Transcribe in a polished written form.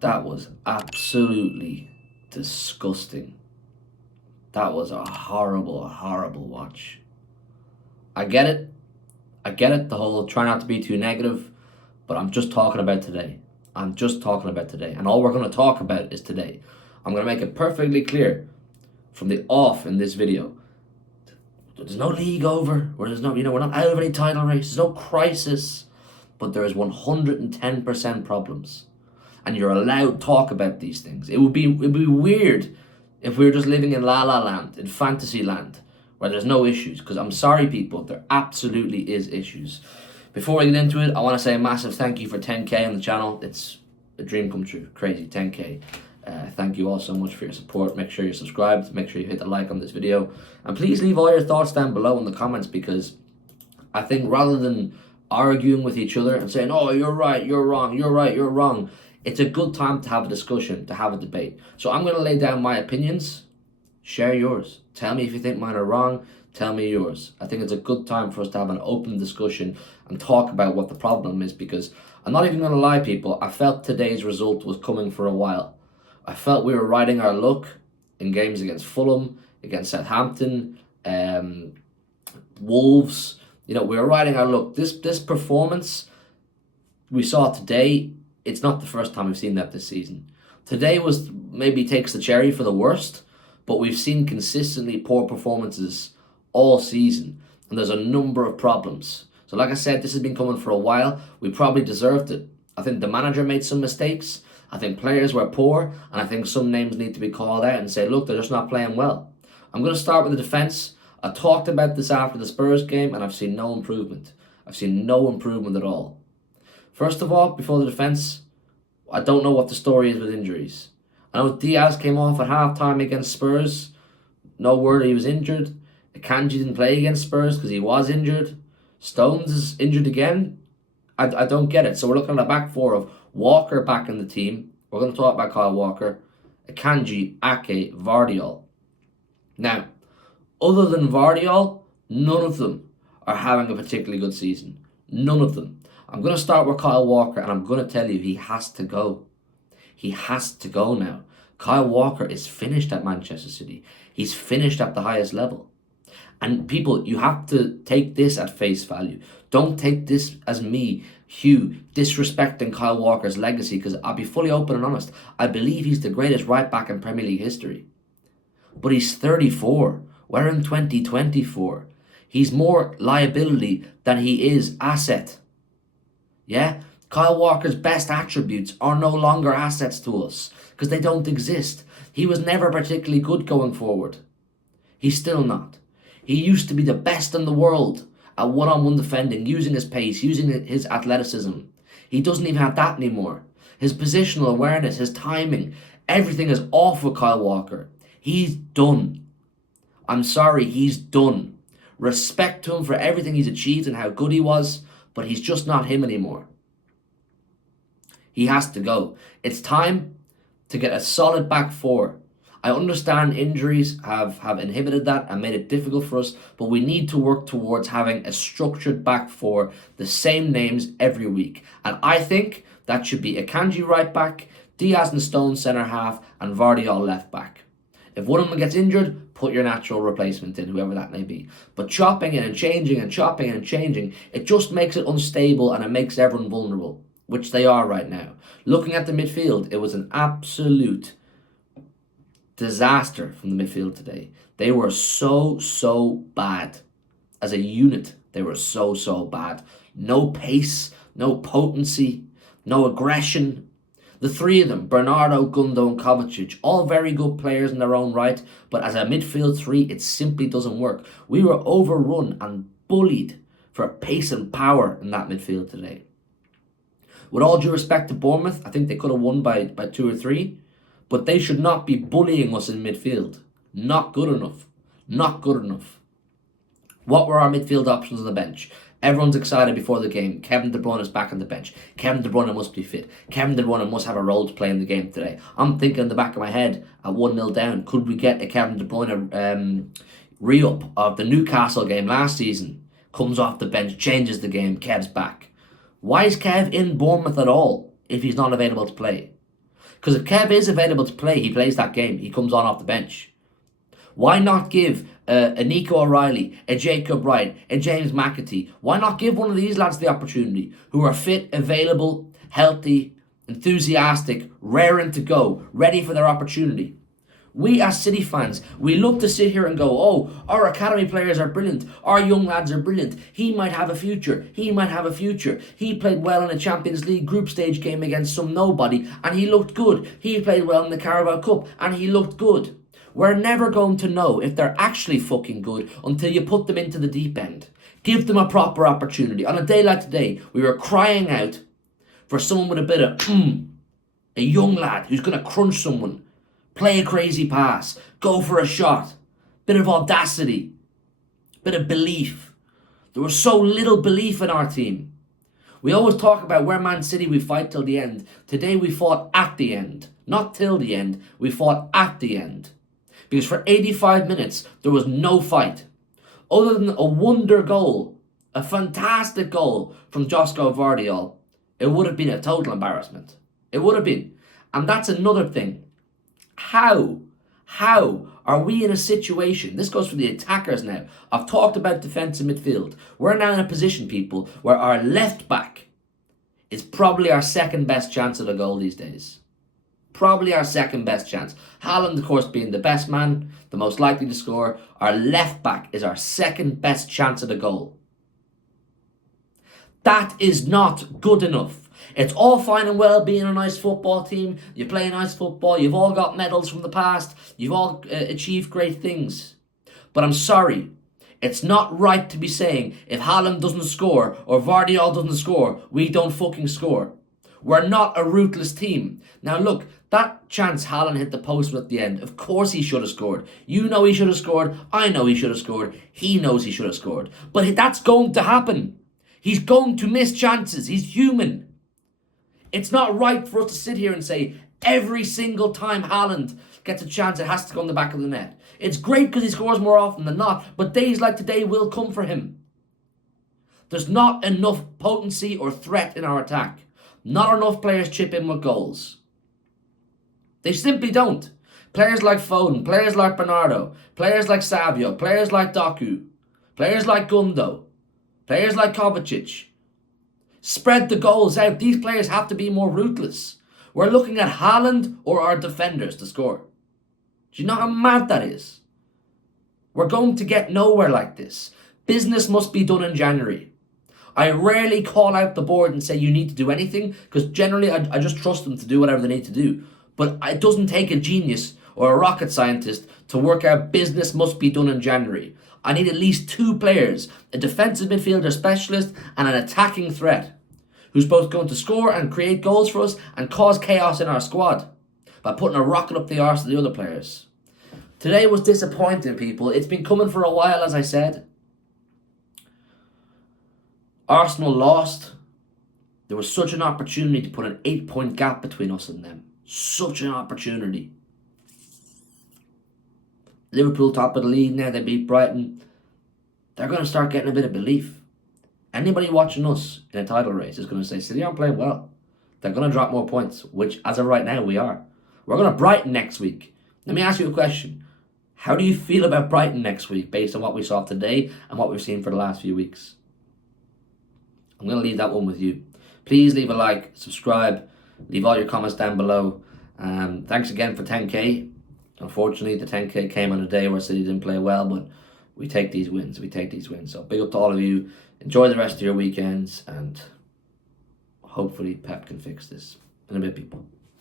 That was absolutely disgusting. That was a horrible, horrible watch. I get it. I get it, the whole try not to be too negative, but I'm just talking about today. I'm just talking about today. And all we're going to talk about is today. I'm going to make it perfectly clear from the off in this video. There's no league over, or there's no, we're not out of any title race, there's no crisis, but there is 110% problems. And you're allowed to talk about these things. It'd be weird if we were just living in La La Land, in fantasy land, where there's no issues. Because I'm sorry, people, there absolutely is issues. Before we get into it, I want to say a massive thank you for 10k on the channel. It's a dream come true. Crazy, 10k. Thank you all so much for your support. Make sure you're subscribed. Make sure you hit the like on this video. And please leave all your thoughts down below in the comments, because I think rather than arguing with each other and saying, oh, you're right, you're wrong, you're right, you're wrong, it's a good time to have a discussion, to have a debate. So I'm going to lay down my opinions. Share yours. Tell me if you think mine are wrong. Tell me yours. I think it's a good time for us to have an open discussion and talk about what the problem is, because I'm not even going to lie, people, I felt today's result was coming for a while. I felt we were riding our luck in games against Fulham, against Southampton, Wolves. We were riding our luck. This performance we saw today, it's not the first time we've seen that this season. Today was maybe takes the cherry for the worst, but we've seen consistently poor performances all season, and there's a number of problems. So like I said, this has been coming for a while. We probably deserved it. I think the manager made some mistakes. I think players were poor, and I think some names need to be called out and say, look, they're just not playing well. I'm going to start with the defence. I talked about this after the Spurs game, and I've seen no improvement. I've seen no improvement at all. First of all, before the defence, I don't know what the story is with injuries. I know Diaz came off at half-time against Spurs. No word he was injured. Akanji didn't play against Spurs because he was injured. Stones is injured again. I don't get it. So we're looking at a back four of Walker back in the team. We're going to talk about Kyle Walker, Akanji, Ake, Vardiol. Now, other than Vardiol, none of them are having a particularly good season. None of them. I'm going to start with Kyle Walker, and I'm going to tell you he has to go. He has to go now. Kyle Walker is finished at Manchester City. He's finished at the highest level. And people, you have to take this at face value. Don't take this as me, Hugh, disrespecting Kyle Walker's legacy, because I'll be fully open and honest. I believe he's the greatest right back in Premier League history. But he's 34. We're in 2024. He's more liability than he is asset. Yeah? Kyle Walker's best attributes are no longer assets to us because they don't exist. He was never particularly good going forward. He's still not. He used to be the best in the world at one-on-one defending, using his pace, using his athleticism. He doesn't even have that anymore. His positional awareness, his timing, everything is off with Kyle Walker. He's done. I'm sorry, he's done. Respect to him for everything he's achieved and how good he was, but he's just not him anymore. He has to go. It's time to get a solid back four. I understand injuries have inhibited that and made it difficult for us, but we need to work towards having a structured back four, the same names every week. And I think that should be Akanji right back, Diaz and Stone centre half, and Vardiol left back. If one of them gets injured, put your natural replacement in, whoever that may be. But chopping in and changing and chopping in and changing, it just makes it unstable and it makes everyone vulnerable, which they are right now. Looking at the midfield, it was an absolute disaster from the midfield today. They were so bad. As a unit, they were so bad. No pace, no potency, no aggression. The three of them, Bernardo, Gundo and Kovacic, all very good players in their own right, but as a midfield three, it simply doesn't work. We were overrun and bullied for pace and power in that midfield today. With all due respect to Bournemouth, I think they could have won by 2 or 3, but they should not be bullying us in midfield. Not good enough. Not good enough. What were our midfield options on the bench? Everyone's excited before the game. Kevin De Bruyne is back on the bench. Kevin De Bruyne must be fit. Kevin De Bruyne must have a role to play in the game today. I'm thinking in the back of my head, at 1-0 down, could we get a Kevin De Bruyne re-up of the Newcastle game last season? Comes off the bench, changes the game, Kev's back. Why is Kev in Bournemouth at all if he's not available to play? Because if Kev is available to play, he plays that game. He comes on off the bench. Why not give a Nico O'Reilly, a Jacob Wright, a James McAtee? Why not give one of these lads the opportunity who are fit, available, healthy, enthusiastic, raring to go, ready for their opportunity? We as City fans, we love to sit here and go, oh, our academy players are brilliant. Our young lads are brilliant. He might have a future. He might have a future. He played well in a Champions League group stage game against some nobody and he looked good. He played well in the Carabao Cup and he looked good. We're never going to know if they're actually fucking good until you put them into the deep end. Give them a proper opportunity. On a day like today, we were crying out for someone with a bit of, a young lad who's going to crunch someone. Play a crazy pass. Go for a shot. Bit of audacity. Bit of belief. There was so little belief in our team. We always talk about where Man City we fight till the end. Today we fought at the end. Not till the end. We fought at the end. Because for 85 minutes there was no fight. Other than a wonder goal. A fantastic goal from Josko Vardiol. It would have been a total embarrassment. It would have been. And that's another thing. How are we in a situation, this goes for the attackers now, I've talked about defence and midfield, we're now in a position, people, where our left back is probably our second best chance at a goal these days. Probably our second best chance. Haaland, of course, being the best man, the most likely to score, our left back is our second best chance at a goal. That is not good enough. It's all fine and well being a nice football team. You play nice football. You've all got medals from the past. You've all achieved great things. But I'm sorry. It's not right to be saying if Haaland doesn't score or Vardiol doesn't score, we don't fucking score. We're not a ruthless team. Now look, that chance Haaland hit the post at the end, of course he should have scored. You know he should have scored. I know he should have scored. He knows he should have scored. But that's going to happen. He's going to miss chances. He's human. It's not right for us to sit here and say every single time Haaland gets a chance, it has to go in the back of the net. It's great because he scores more often than not, but days like today will come for him. There's not enough potency or threat in our attack. Not enough players chip in with goals. They simply don't. Players like Foden, players like Bernardo, players like Savio, players like Doku, players like Gundo, players like Kovacic. Spread the goals out. These players have to be more ruthless. We're looking at Haaland or our defenders to score. Do you know how mad that is? We're going to get nowhere like this. Business must be done in January. I rarely call out the board and say you need to do anything because generally I just trust them to do whatever they need to do. But it doesn't take a genius or a rocket scientist to work out business must be done in January. I need at least two players, a defensive midfielder specialist and an attacking threat, who's both going to score and create goals for us and cause chaos in our squad by putting a rocket up the arse of the other players. Today was disappointing, people. It's been coming for a while, as I said. Arsenal lost. There was such an opportunity to put an 8-point gap between us and them. Such an opportunity. Liverpool top of the league now, they beat Brighton. They're going to start getting a bit of belief. Anybody watching us in a title race is going to say, City aren't playing well. They're going to drop more points, which as of right now we are. We're going to Brighton next week. Let me ask you a question. How do you feel about Brighton next week based on what we saw today and what we've seen for the last few weeks? I'm going to leave that one with you. Please leave a like, subscribe, leave all your comments down below. Thanks again for 10k. Unfortunately, the 10k came on a day where City didn't play well, but we take these wins. So big up to all of you. Enjoy the rest of your weekends, and hopefully Pep can fix this. In a bit, people.